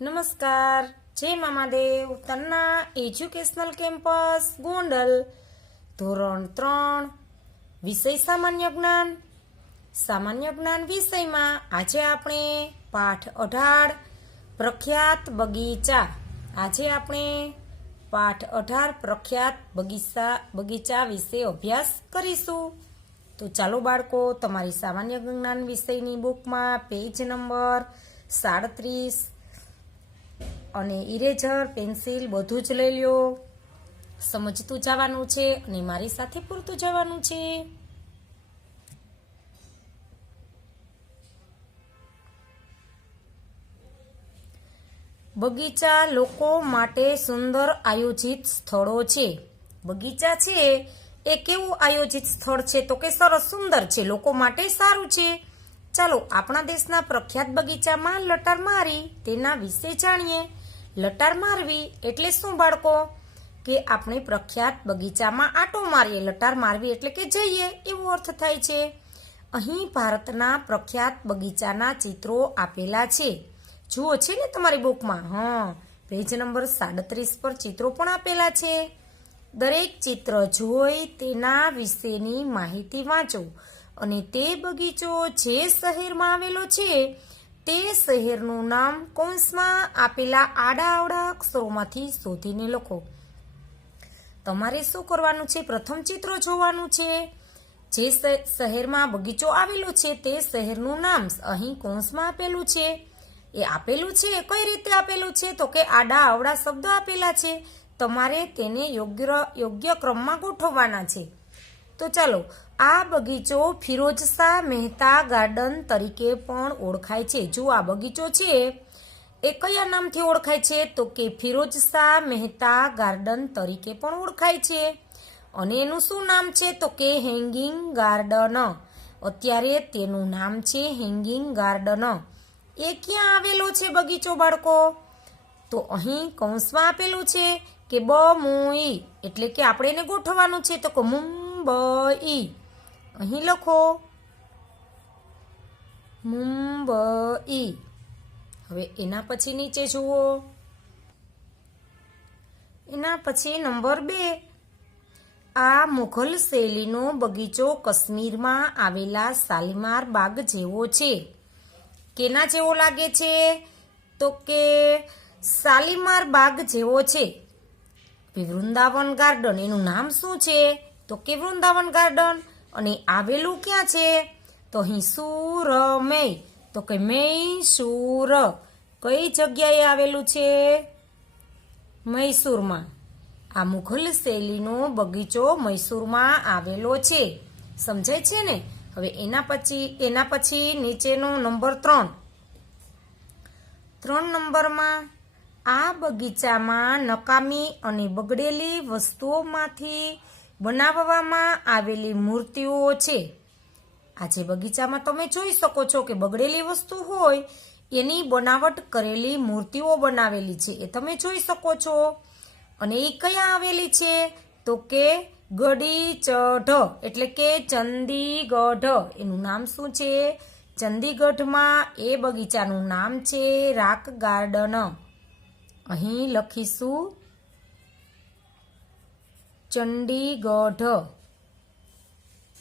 નમસ્કાર. જય Mamadev. Tanna educational campus, Gondal. ધોરણ ત્રણ. વિષય સામાન્ય જ્ઞાન. સામાન્ય જ્ઞાન વિષયમાં આજે આપણે પાઠ અઢાર, પ્રખ્યાત બગીચા. આજે આપણે પાઠ અઢાર, પ્રખ્યાત બગીચા બગીચા વિશે અભ્યાસ કરીશું. તો ચાલો બાળકો, તમારી સામાન્ય જ્ઞાન વિષયની બુકમાં પેજ નંબર સાડત્રીસ અને ઇરેઝર પેન્સિલ બધું જ લઈ લો સમજતું જવાનું છે અને મારી સાથે પૂરતું જવાનું છે. બગીચા લોકો માટે સુંદર આયોજિત સ્થળો છે. બગીચા છે એ કેવું આયોજિત સ્થળ છે તો કે સરસ સુંદર છે, લોકો માટે સારું છે. ચાલો આપણા દેશના પ્રખ્યાત બગીચામાં લટાર મારી, તેના વિશે જાણીએ. લટાર મારવી એટલે શું બાળકો? કે આપણે પ્રખ્યાત બગીચામાં આટો મારીએ, લટાર મારવી એટલે કે જઈએ, એવો અર્થ થાય છે. અહીં ભારતના પ્રખ્યાત બગીચાના ચિત્રો આપેલા છે. જુઓ છે ને તમારી બુકમાં? હા, પેજ નંબર સાડત્રીસ પર ચિત્રો પણ આપેલા છે. દરેક ચિત્ર જોઈ તેના વિશેની માહિતી વાંચો. અને તે બગીચો જે શહેરમાં આવેલો છે તે શહેરનું નામ કૌંસમાં આપેલા આડા આવડા અક્ષરોમાંથી શોધીને લખો. તમારે શું કરવાનું છે? પ્રથમ ચિત્ર જોવાનું છે. જે શહેરમાં બગીચો આવેલો છે, તે શહેરનું નામ અહીં કૌંસમાં આપેલું છે. એ આપેલું છે? કઈ રીતે આપેલું છે? તો કે આડા આવડા શબ્દો આપેલા છે. તમારે તેને યોગ્ય યોગ્ય ક્રમમાં ગોઠવવાના છે. તો ચાલો, આ બગીચો ફિરોજ શાહ મહેતા ગાર્ડન તરીકે પણ ઓળખાય છે. જો આ બગીચો છે, એ કયા નામથી ઓળખાય છે? તો કે ફિરોજ શાહ મહેતા ગાર્ડન તરીકે પણ ઓળખાય છે. અને એનું શું નામ છે? તો કે હેંગિંગ ગાર્ડન. અત્યારે તેનું નામ છે હેંગિંગ ગાર્ડન. એ ક્યાં આવેલો છે બગીચો, બાળકો? તો અહીં કૌંસમાં આપેલું છે કે બ મુઈ, એટલે કે આપણે એને ગોઠવવાનું છે. તો કે મુંબઈ. અહીં લખો. મુંબઈ. હવે એના પછી નીચે જુઓ. એના પછી નંબર બે. આ મુઘલ શૈલીનો બગીચો કાશ્મીરમાં આવેલા શાલીમાર બાગ જેવો છે. કેના જેવો લાગે છે? તો કે શાલીમાર બાગ જેવો છે. વૃંદાવન ગાર્ડન, એનું નામ શું છે? તો કે વૃંદાવન ગાર્ડન? અને આવેલું ક્યાં છે? તો અહીં સુરમય તો કે મૈસુર કઈ જગ્યાએ આવેલું છે? મૈસૂરમાં. આ મુઘલ શૈલીનો બગીચો મૈસૂરમાં આવેલો છે. સમજાય છે ને? હવે એના પછી એના પછી નીચેનો નંબર ત્રણ. ત્રણ નંબરમાં, આ બગીચામાં નકામી અને બગડેલી વસ્તુઓમાંથી બનાવવામાં આવેલી મૂર્તિઓ છે. આજે બગીચામાં તમે જોઈ શકો છો કે બગડેલી વસ્તુ હોય, એની બનાવટ કરેલી મૂર્તિઓ બનાવેલી છે. એ તમે જોઈ શકો છો. અને એ કયા આવેલી છે? તો કે ગડી ચઢ એટલે કે ચંદીગઢ. એનું નામ શું છે? ચંદીગઢમાં એ બગીચાનું નામ છે રાક ગાર્ડન. અહીં લખીશું ચંડીગઢ.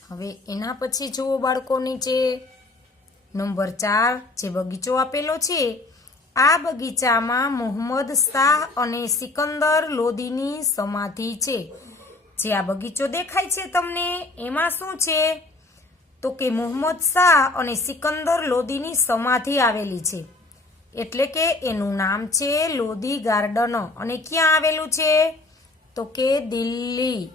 હવે એના પછી જુઓ બાળકો નીચે. નંબર ચાર, જે બગીચો આપેલો છે, આ બગીચામાં મોહમ્મદ શાહ અને સિકંદર લોદીની સમાધિ છે. જે આ બગીચો દેખાય છે તમને, એમાં શું છે? તો કે મોહમ્મદ શાહ અને સિકંદર લોદીની સમાધિ આવેલી છે. એટલે કે એનું નામ છે લોધી ગાર્ડન. અને ક્યાં આવેલું છે? તો કે દિલ્હી.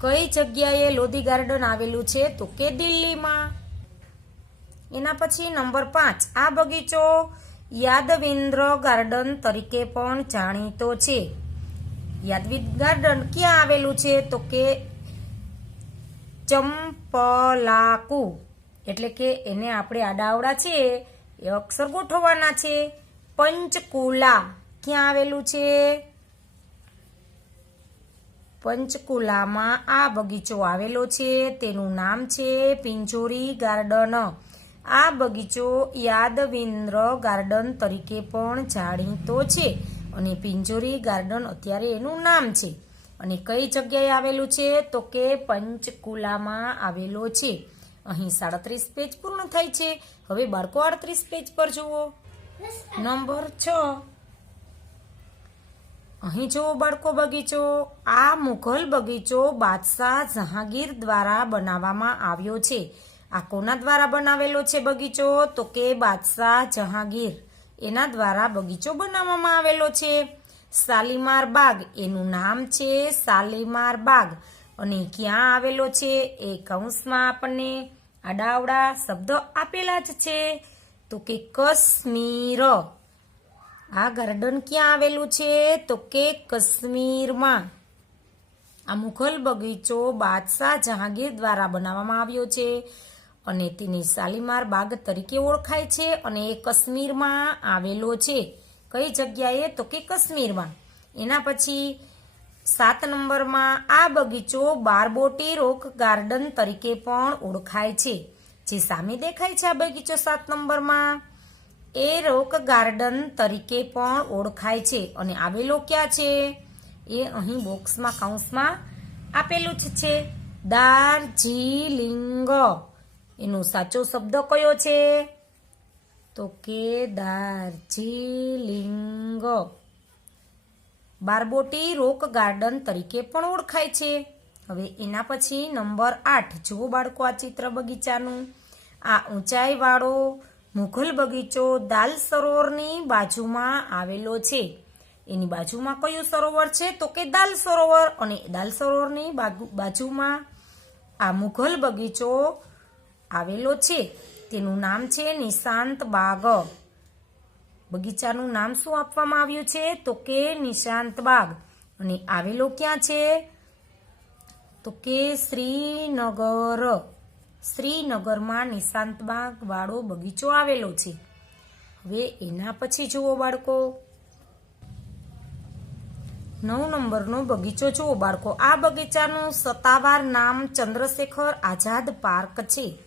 કઈ જગ્યાએ લોધી ગાર્ડન આવેલું છે? તો કે દિલ્હીમાં. એના પછી નંબર પાંચ, આ બગીચો યાદવિન્દ્ર ગાર્ડન તરીકે પણ જાણીતો છે. યાદવિદ ગાર્ડન ક્યાં આવેલું છે? તો કે ચંપલાકુ. એટલે કે એને આપણે આડાવડા છે, એ અક્ષર ગોઠવવાના છે. પંચકુલા ક્યાં આવેલું છે? પંચકુલામાં આ બગીચો આવેલો છે. તેનું નામ છે પિંજોરી ગાર્ડન. આ બગીચો યાદવિન્દ્ર ગાર્ડન તરીકે પણ જાણીતો છે અને પિંજોરી ગાર્ડન અત્યારે એનું નામ છે. અને કઈ જગ્યાએ આવેલું છે? તો કે પંચકુલામાં આવેલો છે. અહીં સાડત્રીસ પેજ પૂર્ણ થાય છે. હવે બાળકો આડત્રીસ પેજ પર જુઓ. નંબર છ. અહીં જુઓ બાળકો બગીચો. આ મુઘલ બગીચો બાદશાહ જહાંગીર દ્વારા બનાવવામાં આવ્યો છે. આ કોના દ્વારા બનાવેલો છે બગીચો? તો કે બાદશાહ જહાંગીર. એના દ્વારા બગીચો બનાવવામાં આવેલો છે. શાલીમાર બાગ, એનું નામ છે શાલીમાર બાગ. અને ક્યાં આવેલો છે એ કૌંસમાં આપણને આડાવડા શબ્દ આપેલા જ છે. તો કે કશ્મીર. આ ગાર્ડન ક્યાં આવેલું છે? તો કે કાશ્મીરમાં. આ મુઘલ બગીચો બાદશાહ જહાંગીર દ્વારા બનાવવામાં આવ્યો છે અને તેની શાલીમાર બાગ તરીકે ઓળખાય છે અને એ કાશ્મીરમાં આવેલો છે. કઈ જગ્યાએ? તો કે કાશ્મીરમાં. એના પછી સાત નંબરમાં આ બગીચો બારબોટી રોક ગાર્ડન તરીકે પણ ઓળખાય છે. જે સામે દેખાય છે આ બગીચો સાત નંબરમાં? એ રોક ગાર્ડન તરીકે પણ ઓળખાય છે. અને આવેલો ક્યાં છે? એ અહીં બોક્સમાં, કૌંસમાં આપેલું જ છે. દાર્જિલિંગ. એનો સાચો શબ્દ કયો છે? તો કે દાર્જિલિંગ. બારબોટી રોક ગાર્ડન તરીકે પણ ઓળખાય છે. હવે એના પછી નંબર આઠ. જુઓ બાળકો આ ચિત્ર બગીચાનું. આ ઊંચાઈવાળો મુઘલ બગીચો દાલ સરોવરની બાજુમાં આવેલો છે. એની બાજુમાં કયું સરોવર છે? તો કે દાલ સરોવર. અને દાલ સરોવરની બાજુમાં આ મુઘલ બગીચો આવેલો છે. તેનું નામ છે નિશાંત બાગ. બગીચાનું નામ શું આપવામાં આવ્યું છે? તો કે નિશાંત બાગ. અને આવેલો ક્યાં છે? તો કે શ્રીનગર. શ્રીનગરમાં નિશાંત બાગ વાળો બગીચો આવેલો છે. હવે એના પછી જુઓ બાળકો. નવ નંબરનો બગીચો જુઓ બાળકો. આ બગીચાનું સત્તાવાર નામ ચંદ્રશેખર આઝાદ પાર્ક છે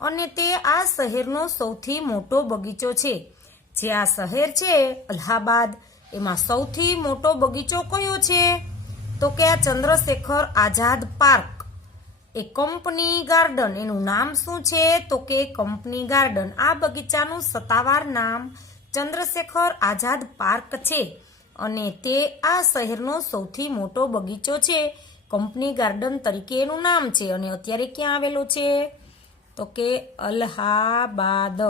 અને તે આ શહેરનો સૌથી મોટો બગીચો છે. જે આ શહેર છે અલ્હાબાદ. એમાં સૌથી મોટો બગીચો કયો છે? તો કે આ ચંદ્રશેખર આઝાદ પાર્ક. એ કંપની ગાર્ડન. એનું નામ શું છે? તો કે કંપની ગાર્ડન. આ બગીચાનું સત્તાવાર નામ ચંદ્રશેખર આઝાદ પાર્ક છે અને તે આ શહેરનો સૌથી મોટો બગીચો છે. કંપની ગાર્ડન તરીકે એનું નામ છે અને અત્યારે ક્યાં આવેલો છે? તો કે અલ્હાબાદ.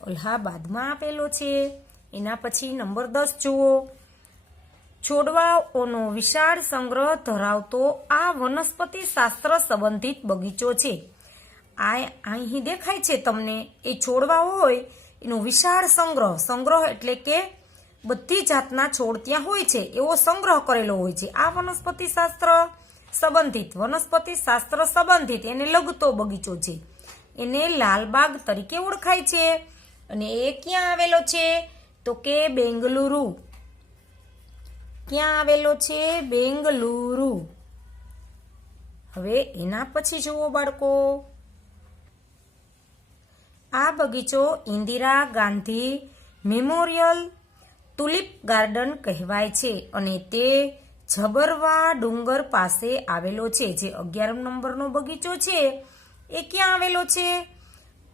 અલ્હાબાદમાં આપેલો છે. એના પછી નંબર દસ જુઓ. છોડવાઓનો વિશાળ સંગ્રહ ધરાવતો આ વનસ્પતિ શાસ્ત્ર સંબંધિત બગીચો છે. આ અહીં દેખાય છે તમને. એ છોડવા હોય, એનો વિશાળ સંગ્રહ. સંગ્રહ એટલે કે બધી જાતના છોડ ત્યાં હોય છે. એવો સંગ્રહ કરેલો હોય છે. આ વનસ્પતિ શાસ્ત્ર સંબંધિત. વનસ્પતિ શાસ્ત્ર સંબંધિત. એને લગતો બગીચો છે. એને લાલબાગ તરીકે ઓળખાય છે. અને એ ક્યાં આવેલો છે? તો કે બેંગલુરુ. ક્યાં આવેલો છે? બેંગલુરુ. હવે એના પછી જુઓ બાળકો. આ બગીચો Indira Gandhi memorial tulip garden કહેવાય છે અને તે જબરવા ડુંગર પાસે આવેલો છે. જે અગિયાર નંબરનો બગીચો છે. એ ક્યાં આવેલો છે?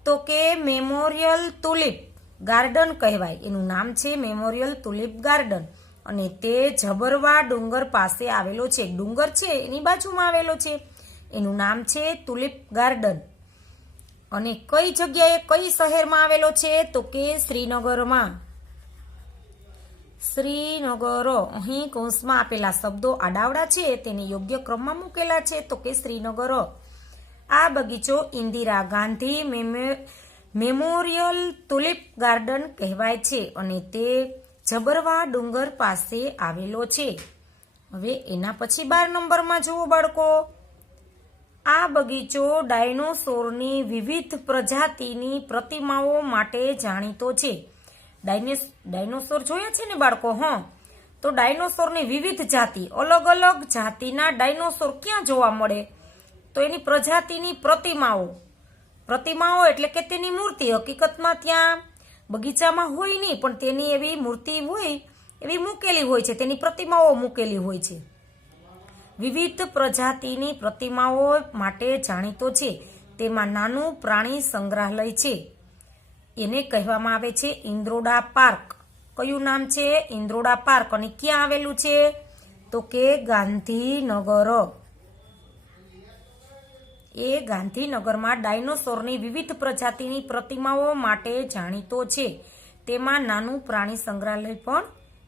તો કે મેમોરિયલ તુલિપ ગાર્ડન કહેવાય. એનું નામ છે મેમોરિયલ તુલિપ ગાર્ડન. અને તે જબરવા ડુંગર પાસે આવેલો છે. ડુંગર છે, એની બાજુમાં આવેલો છે. એનું નામ છે તુલિપ ગાર્ડન. અને કઈ જગ્યાએ કઈ શહેરમાં આવેલો છે તો કે શ્રીનગરમાં. શ્રીનગર, અહીં કૌંસમાં આપેલા શબ્દો આડાવડા છે, તેને યોગ્ય ક્રમમાં મૂકેલા છે તો કે શ્રીનગર. આ બગીચો Indira Gandhi memo- memorial tulip garden કહેવાય છે અને તે જબરવા ડુંગર પાસે આવેલો છે. હવે એના પછી બાર નંબરમાં જુઓ બાળકો. આ બગીચો ડાયનોસોરની વિવિધ પ્રજાતિની પ્રતિમાઓ માટે જાણીતો છે. ડાયનેસ, ડાયનોસોર જોયા છે ને બાળકો, હં? તો ડાયનોસોરની વિવિધ જાતિ, અલગ અલગ જાતિના ડાયનોસોર ક્યાં જોવા મળે? તો એની પ્રજાતિની પ્રતિમાઓ. પ્રતિમાઓ એટલે કે તેની મૂર્તિ, હકીકતમાં ત્યાં બગીચામાં હોય નહીં, પણ તેની એવી મૂર્તિ હોય, એવી મૂકેલી હોય છે, તેની પ્રતિમાઓ મૂકેલી હોય છે. વિવિધ પ્રજાતિની પ્રતિમાઓ માટે જાણીતો છે, તેમાં નાનું પ્રાણી સંગ્રહાલય છે. એને કહેવામાં આવે છે ઇન્દ્રોડા પાર્ક. કયું નામ છે? ઇન્દ્રોડા પાર્ક. અને ક્યાં આવેલું છે? તો કે ગાંધીનગર. એ ગાંધીનગરમાં ડાયનોસોરની વિવિધ પ્રજાતિની પ્રતિમાઓ માટે જાણીતો છે. તેમાં નાનું પ્રાણી સંગ્રહાલય પણ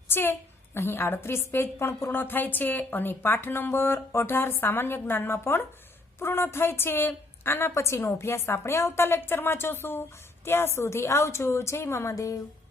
છે. અહીં આડત્રીસ પેજ પણ પૂર્ણ થાય છે અને પાઠ નંબર અઢાર સામાન્ય જ્ઞાનમાં પણ પૂર્ણ થાય છે. આના પછીનો અભ્યાસ આપણે આવતા લેક્ચરમાં જોશું. ત્યાં સુધી આવજો. જય મામાદેવ.